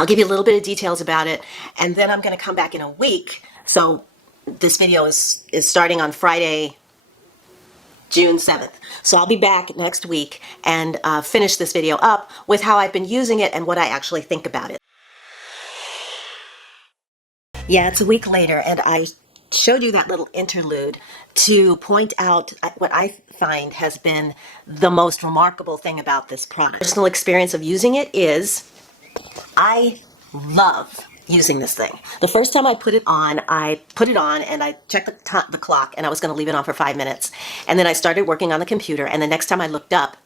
I'll give you a little bit of details about it, and then I'm going to come back in a week. So this video is starting on Friday, June 7th. So I'll be back next week and finish this video up with how I've been using it and what I actually think about it. Yeah, it's a week later, and I showed you that little interlude to point out what I find has been the most remarkable thing about this product. Personal experience of using it is I love using this thing. The first time I put it on and I checked the clock, and I was going to leave it on for 5 minutes. And then I started working on the computer, and the next time I looked up,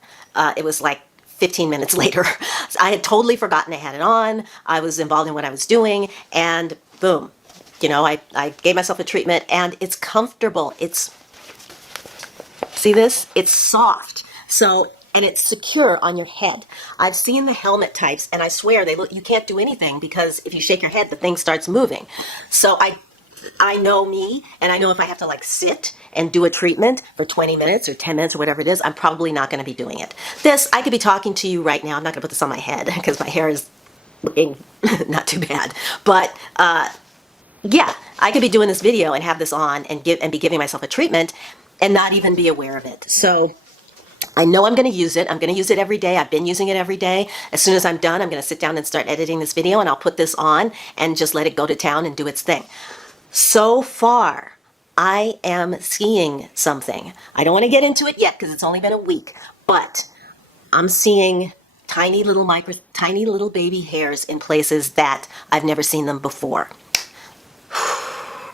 it was like 15 minutes later. So I had totally forgotten I had it on. I was involved in what I was doing, and boom. I gave myself a treatment, and it's comfortable. See this? It's soft. So, and it's secure on your head. I've seen the helmet types, and I swear you can't do anything because if you shake your head, the thing starts moving. So I know me, and I know if I have to like sit and do a treatment for 20 minutes or 10 minutes or whatever it is, I'm probably not going to be doing it. This, I could be talking to you right now. I'm not going to put this on my head because my hair is looking not too bad. But yeah, I could be doing this video and have this on and be giving myself a treatment and not even be aware of it. So I know I'm going to use it. I'm going to use it every day. I've been using it every day. As soon as I'm done, I'm going to sit down and start editing this video, and I'll put this on and just let it go to town and do its thing. So far, I am seeing something. I don't want to get into it yet because it's only been a week, but I'm seeing tiny little baby hairs in places that I've never seen them before.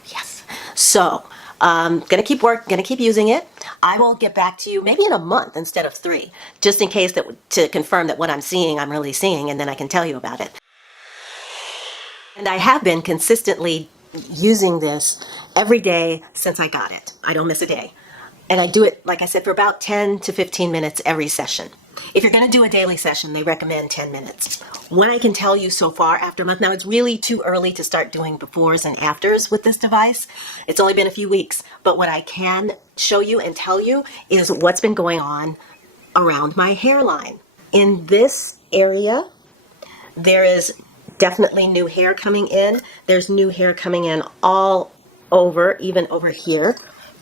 Yes. So, gonna keep using it. I will get back to you maybe in a month instead of 3, just in case to confirm that what I'm seeing, I'm really seeing, and then I can tell you about it. And I have been consistently using this every day since I got it. I don't miss a day. And I do it, like I said, for about 10 to 15 minutes every session. If you're going to do a daily session, they recommend 10 minutes. What I can tell you so far after a month, now it's really too early to start doing befores and afters with this device. It's only been a few weeks, but what I can show you and tell you is what's been going on around my hairline. In this area, there is definitely new hair coming in. There's new hair coming in all over, even over here.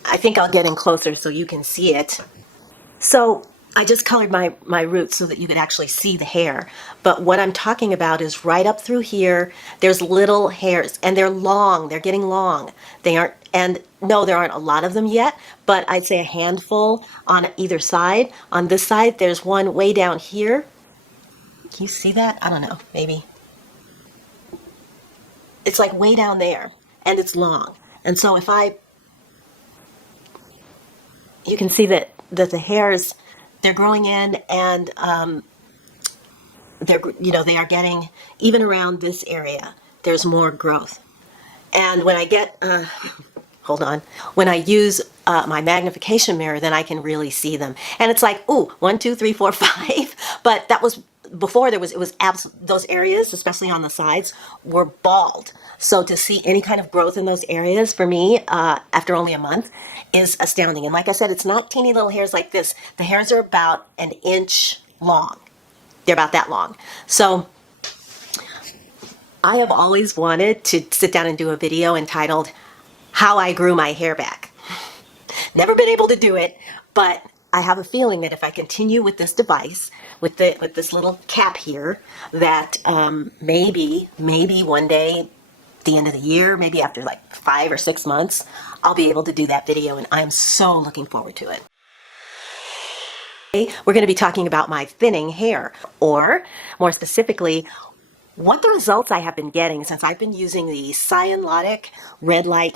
I think I'll get in closer so you can see it. So I just colored my roots so that you could actually see the hair. But what I'm talking about is right up through here, there's little hairs, and they're long. They're getting long. They aren't, and no, there aren't a lot of them yet, but I'd say a handful on either side. On this side, there's one way down here. Can you see that? I don't know, maybe. It's like way down there, and it's long. And so you can see that the hairs, they're growing in, and they are getting, even around this area, there's more growth. And when I get, hold on, when I use my magnification mirror, then I can really see them. And it's like, ooh, 1, 2, 3, 4, 5. But that was before it was those areas, especially on the sides, were bald. So to see any kind of growth in those areas for me after only a month is astounding. And like I said, it's not teeny little hairs like this. The hairs are about an inch long. They're about that long. So I have always wanted to sit down and do a video entitled How I Grew My Hair Back. Never been able to do it, but I have a feeling that if I continue with this device, with this little cap here, that maybe one day, the end of the year, maybe after like 5 or 6 months, I'll be able to do that video, and I'm so looking forward to it. Today, we're going to be talking about my thinning hair, or more specifically, what the results I have been getting since I've been using the Cyanotic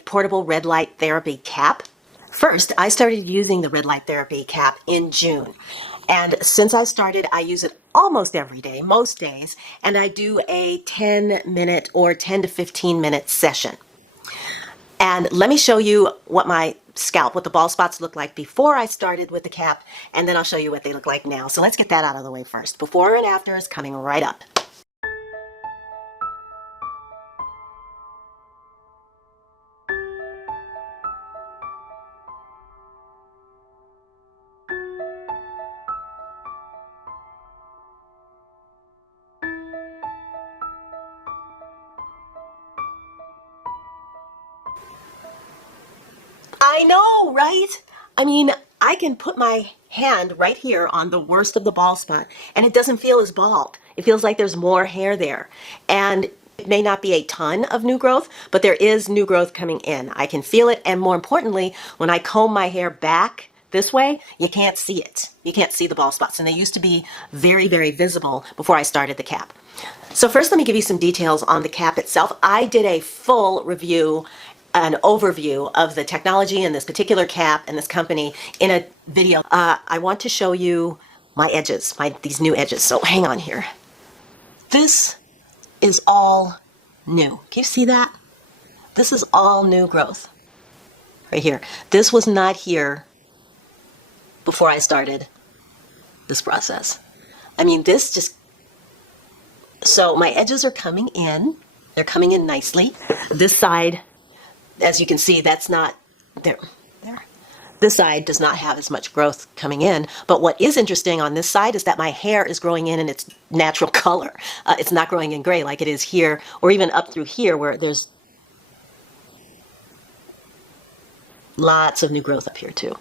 portable red light therapy cap. First, I started using the red light therapy cap in June. And since I started, I use it almost every day, most days, and I do a 10-minute or 10 to 15-minute session. And let me show you what what the bald spots look like before I started with the cap, and then I'll show you what they look like now. So let's get that out of the way first. Before and after is coming right up. I know, right? I mean, I can put my hand right here on the worst of the bald spot, and it doesn't feel as bald. It feels like there's more hair there. And it may not be a ton of new growth, but there is new growth coming in. I can feel it, and more importantly, when I comb my hair back this way, you can't see it. You can't see the bald spots, and they used to be very, very visible before I started the cap. So first, let me give you some details on the cap itself. I did a full review, an overview of the technology in this particular cap and this company in a video. I want to show you my edges, these new edges. So hang on here. This is all new. Can you see that? This is all new growth right here. This was not here before I started this process. I mean, this just, so my edges are coming in. They're coming in nicely. This side, as you can see, that's not there. This side does not have as much growth coming in. But what is interesting on this side is that my hair is growing in its natural color. It's not growing in gray like it is here, or even up through here where there's lots of new growth up here too.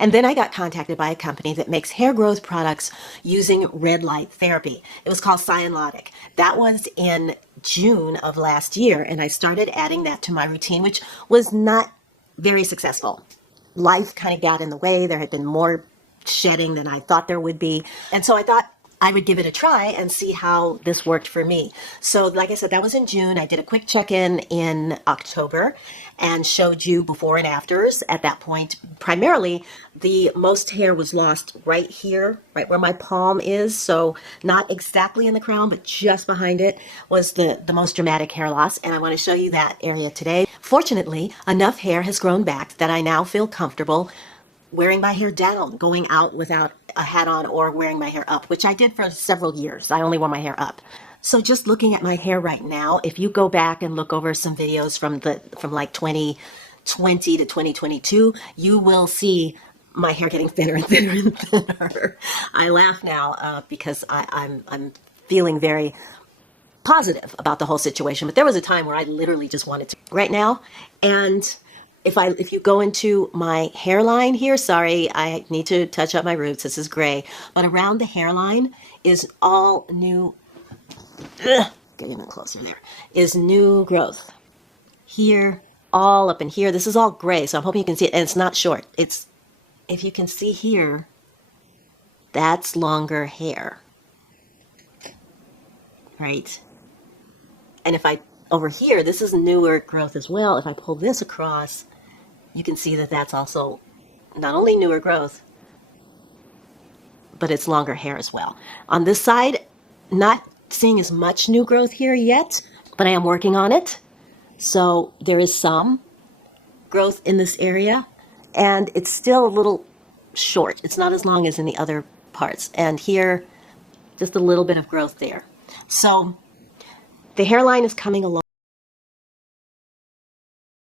And then I got contacted by a company that makes hair growth products using red light therapy. It was called Cyanotic. That was in June of last year, and I started adding that to my routine, which was not very successful. Life kind of got in the way. There had been more shedding than I thought there would be. And so I thought I would give it a try and see how this worked for me. So like I said, that was in June. I did a quick check-in in October and showed you before and afters. At that point, primarily, the most hair was lost right here, right where my palm is. So not exactly in the crown, but just behind it was the most dramatic hair loss. And I want to show you that area today. Fortunately, enough hair has grown back that I now feel comfortable wearing my hair down, going out without a hat on, or wearing my hair up, which I did for several years. I only wore my hair up. So just looking at my hair right now, if you go back and look over some videos from like 2020 to 2022, you will see my hair getting thinner and thinner and thinner. I laugh now because I'm feeling very positive about the whole situation, but there was a time where I literally just wanted to right now. And if you go into my hairline here, sorry, I need to touch up my roots. This is gray, but around the hairline is all new. Get even closer there. Is new growth here, all up in here. This is all gray, so I'm hoping you can see it. And it's not short. It's, if you can see here, that's longer hair, right? And if I over here, this is newer growth as well. If I pull this across, you can see that that's also not only newer growth, but it's longer hair as well. On this side, not seeing as much new growth here yet, but I am working on it. So there is some growth in this area, and it's still a little short. It's not as long as in the other parts. And here, just a little bit of growth there. So the hairline is coming along.